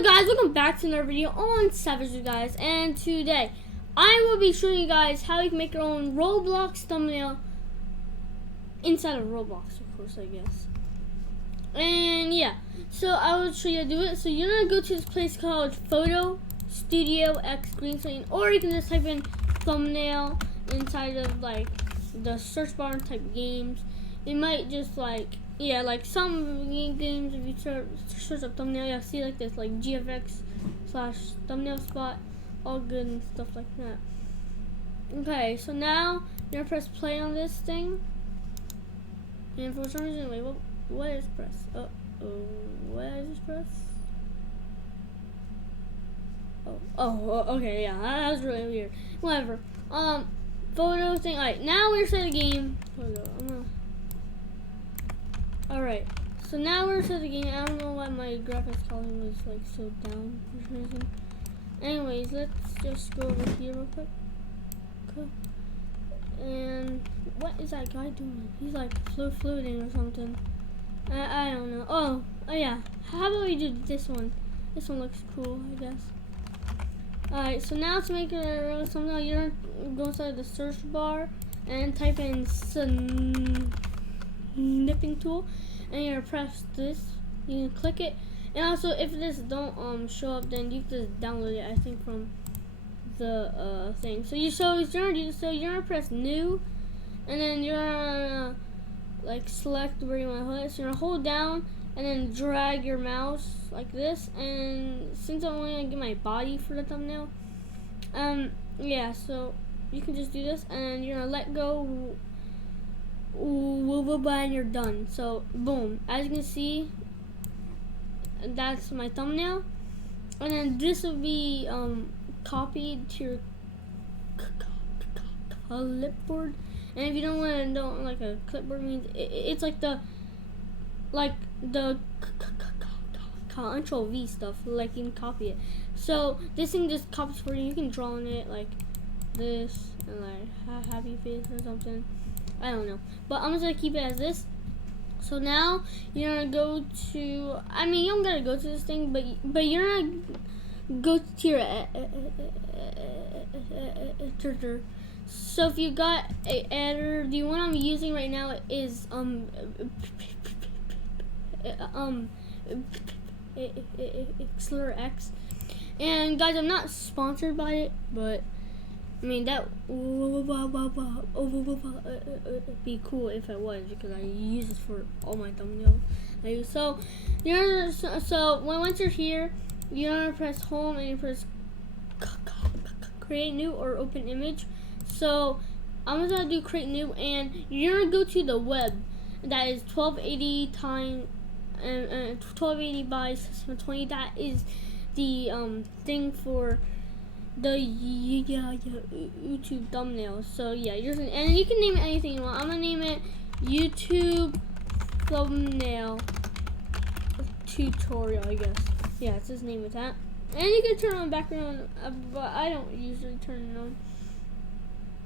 What's up, guys? Welcome back to another video on Savage, guys. And today I will be showing you guys how you can make your own Roblox thumbnail inside of Roblox, of course, I guess. And yeah, so I will show you how to do it. So you're gonna go to this place called Photo Studio X Green Screen, or you can just type in thumbnail inside of like the search bar and type games. It might just like, yeah, like some games, if you search up thumbnail, you'll see like this, like GFX/thumbnail spot, all good and stuff like that. Okay, so now you're gonna press play on this thing, and for some reason, wait, what is press? What is this press? Okay, yeah, that was really weird. Whatever. Photo thing. Alright, now we're set a game. Alright, so now we're set the game. I don't know why my graphics quality was like so down for some reason. Anyways, let's just go over here real quick. Cool. And what is that guy doing? He's like floating or something. I don't know. Oh yeah. How about we do this one? This one looks cool, I guess. Alright, so now to make it something, you're gonna go inside the search bar and type in snipping tool, and you're gonna press this. You can click it, and also if this don't show up, then you can just download it, I think, from the thing. So you're gonna press new, and then you're gonna like select where you want to hold it. So you're gonna hold down and then drag your mouse like this. And since I'm only gonna get my body for the thumbnail, yeah, so you can just do this, and you're gonna let go. And you're done. So boom, as you can see, that's my thumbnail, and then this will be copied to your clipboard. And if you don't like a clipboard means it's like the Control V stuff, like you can copy it. So this thing just copies for you. You can draw on it like this and like happy face or something. I don't know, but I'm just gonna keep it as this. So now you're gonna go to, you don't gotta go to this thing, but you're gonna go to your editor. So if you got a editor, the one I'm using right now is Xlr X. And guys, I'm not sponsored by it, but that would be cool if I was, because I use this for all my thumbnails. So once you're here, you're gonna press home and you press create new or open image. So I'm gonna do create new, and you're gonna go to the web. That is 1280 times 1280 by 720. That is the thing for the YouTube thumbnail. So yeah, and you can name it anything you want. I'm gonna name it YouTube thumbnail tutorial, I guess. Yeah, it's just name it that. And you can turn on background, but I don't usually turn it on.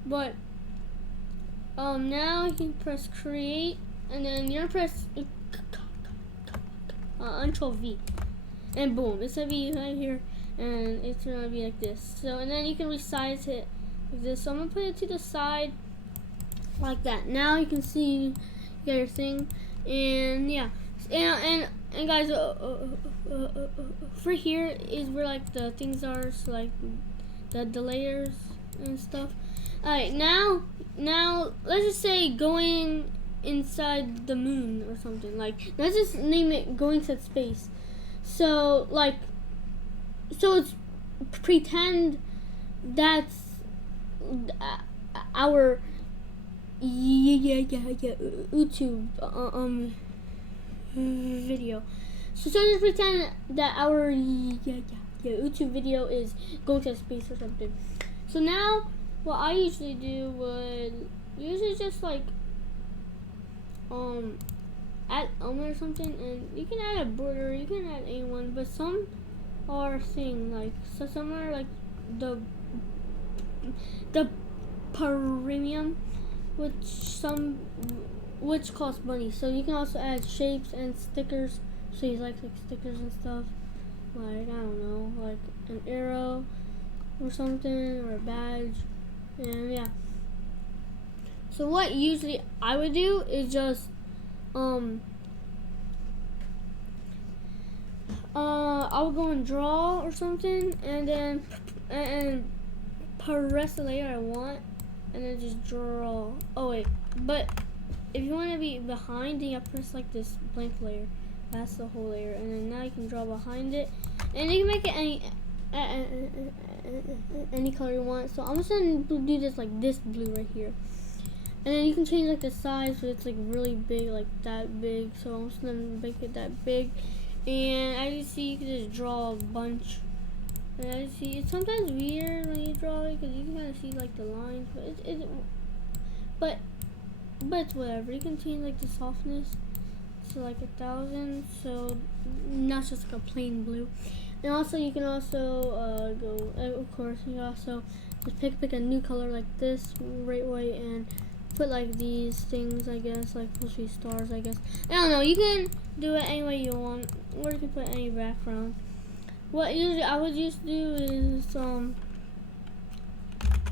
But now you can press create, and then you're gonna press Control V, and boom, it's gonna be right here. And it's gonna be like this. So, and then you can resize it like this. So I'm gonna put it to the side like that. Now you can see you got your thing, and yeah, and guys, for here is where like the things are, so like the layers and stuff. Alright, now let's just say going inside the moon or something. Like, let's just name it going to space. So it's pretend that's our YouTube video. So just pretend that our YouTube video is going to space or something. So now what I usually do would just like add or something, and you can add a border, you can add anyone, but some are thing like, so some are like the premium, which costs money. So you can also add shapes and stickers. So you like stickers and stuff. like, I don't know, like an arrow or something, or a badge, and yeah. So what usually I would do is just I would go and draw or something, and then press the layer I want, and then just draw. Oh wait, but if you want to be behind, then you have to press like this blank layer. That's the whole layer, and then now you can draw behind it, and you can make it any color you want. So I'm just gonna do this like this blue right here, and then you can change like the size so it's like really big, like that big. So I'm just gonna make it that big, and as you see, you can just draw a bunch. And as you see, it's sometimes weird when you draw it because you can kind of see like the lines, but it's whatever. You can change like the softness to like 1,000, so not just like a plain blue. And also you can also go, of course, you can also just pick a new color like this right away and put like these things, I guess, like supposed to be stars, I guess. I don't know, you can do it any way you want, or you can put any background. What usually I would just do is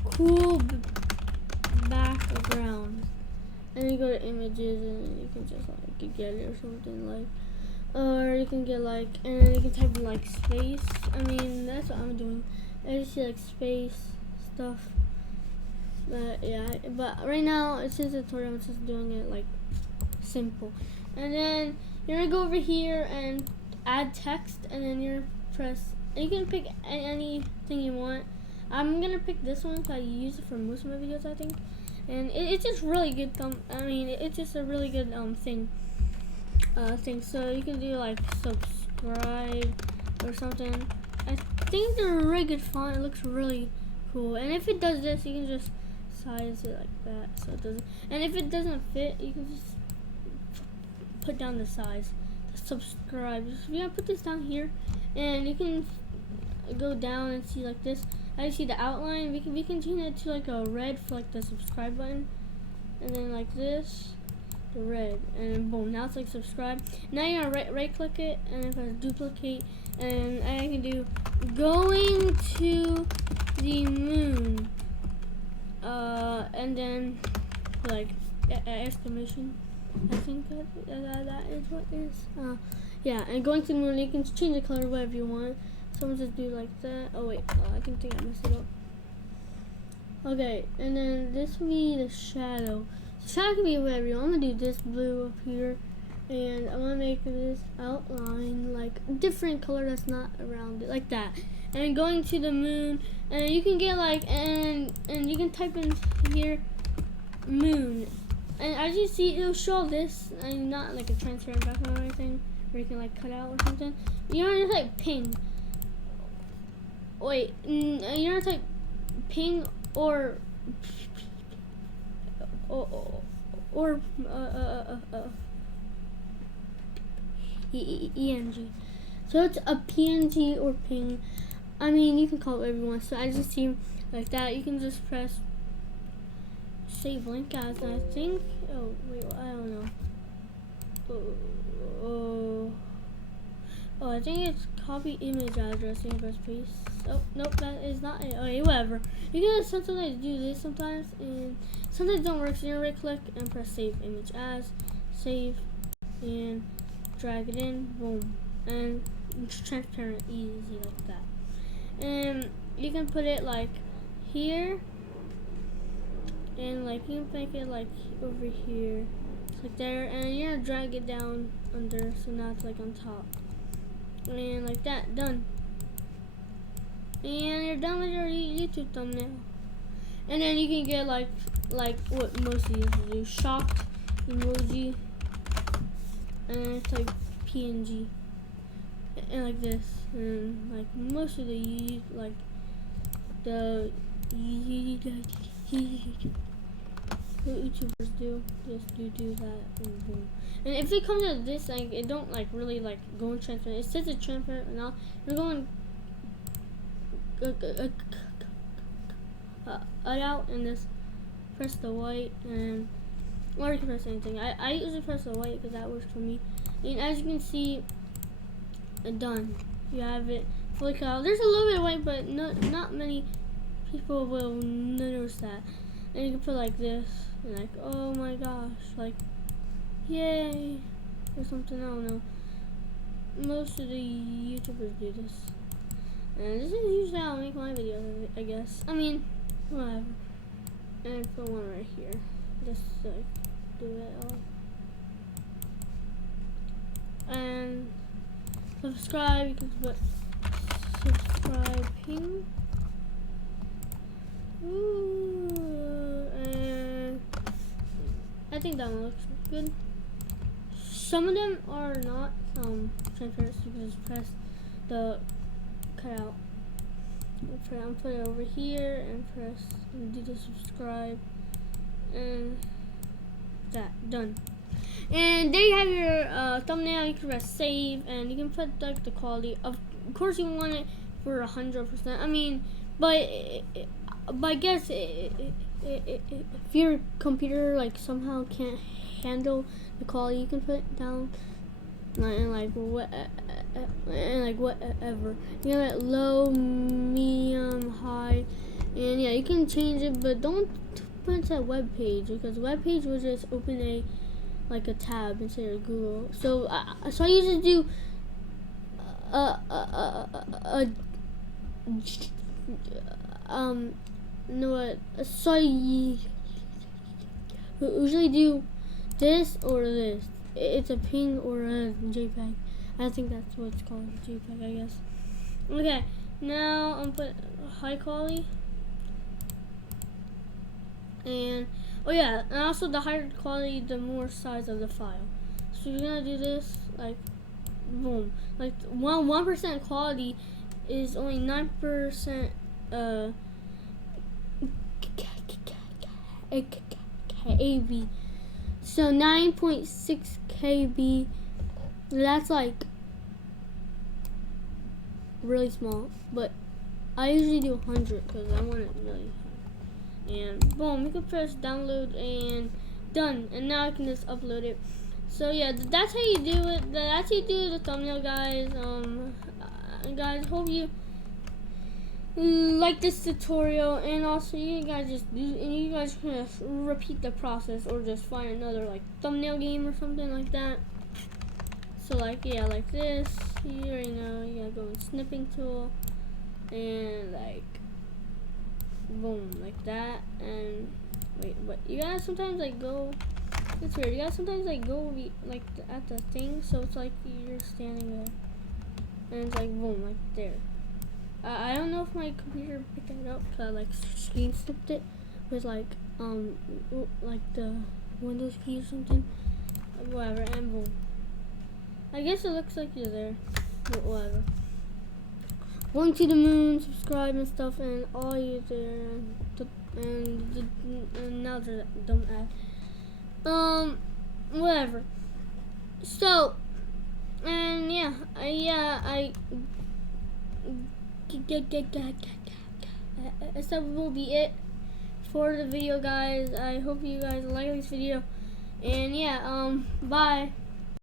cool background, and you go to images and you can just like get it or something, like, or you can get like, and then you can type in like space. I mean, that's what I'm doing. I just see like space stuff, but yeah. But right now it's just a tutorial. I'm just doing it like simple, and then you're gonna go over here and add text, and then you're press. And you can pick anything you want. I'm gonna pick this one because I use it for most of my videos, I think. And it's just really good. It's just a really good thing. So you can do like subscribe or something. I think they're a really good font. It looks really cool. And if it does this, you can just size it like that so it doesn't. And if it doesn't fit, you can just put down the size. Subscribe. We're gonna put this down here, and you can go down and see like this. I see the outline. We can change it to like a red for like the subscribe button, and then like this, the red, and then boom. Now it's like subscribe. Now you're gonna right click it, and if I duplicate, and I can do going to the moon, and then like exclamation. I think that is what it is. Yeah, and going to the moon, you can change the color whatever you want. Someone just do like that. Oh wait, I think I messed it up. Okay, and then this will be the shadow. The shadow can be whatever you want. I'm gonna do this blue up here, and I'm gonna make this outline like a different color that's not around it, like that. And going to the moon, and you can get like, and you can type in here, moon. And as you see, it'll show this, and not like a transparent background or anything, where you can like cut out or something. You're gonna type ping. Wait, you're gonna type ping or ENG. So it's a PNG or ping. I mean, you can call it whatever you want. So as you see like that, you can just press save link as, I think. Oh wait, I don't know. Oh, I think it's copy image address. You can press paste. Oh nope, that is not it. Okay, whatever. You can sometimes do this sometimes, and sometimes it don't work. So you right click and press save image as, save, and drag it in. Boom, and it's transparent, easy like that. And you can put it like here. And like you can make it like over here, like there, and you're gonna drag it down under, so now it's like on top, and like that, done. And you're done with your YouTube thumbnail. And then you can get like what most of you do, shocked emoji, and it's like PNG, and like this, and like most of the like the YouTubers do, just do that, and boom. And if it comes to this, like, it don't like really like go in transparent. It says it's transparent, and now you're going out and just press the white, and or you can press anything. I usually press the white because that works for me. And as you can see, done. you have it fully cut out. There's a little bit of white, but not many people will notice that. And you can put like this, and like, oh my gosh, like, yay, or something, I don't know. Most of the YouTubers do this. And this is usually how I make my videos, I guess. I mean, whatever. And put one right here. Just like, do it all. And subscribe, you can put subscribing. Ooh, and I think that one looks good. Some of them are not transparent, so you can just press the cutout. I'll put it over here and press and do the subscribe, and that done. And there you have your thumbnail. You can press save, and you can put like the quality. Of course, you want it for 100%. I mean, but I guess if your computer like somehow can't handle the quality, you can put it down and whatever. You have it low, medium, high, and yeah, you can change it, but don't put it to a web page, because web page will just open a tab instead of Google. So I usually do so I usually do this or this. It's a ping or a JPEG. I think that's what it's called, JPEG, I guess. Okay, now I'm put high quality. And oh yeah, and also the higher quality, the more size of the file. So you're gonna do this, like, boom. Like 1% quality is only 9% KB. So 9.6 KB. That's like really small, but I usually do 100 because I want it really high. And boom, you can press download and done. And now I can just upload it. So yeah, that's how you do it. That's how you do the thumbnail, guys. Guys, hope you like this tutorial, and also you guys can just repeat the process, or just find another like thumbnail game or something like that. So like, yeah, like this, you already know, you gotta go in snipping tool, and like, boom, like that. And wait, but you gotta sometimes like go, it's weird, you gotta sometimes like go like at the thing, so it's like you're standing there, and it's like boom, like there. I don't know if my computer picked it up, cause I like screen snipped it with like the Windows key or something, whatever, and boom. I guess it looks like you're there, but whatever. Going to the moon, subscribe and stuff, and all you there, and now there's a dumb ad. Whatever. So, and yeah, that will be it for the video, guys. I hope you guys like this video, and yeah, bye.